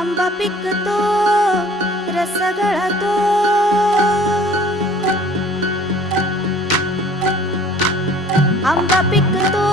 आंबा पिकतो रस गळतो आंबा पिकतो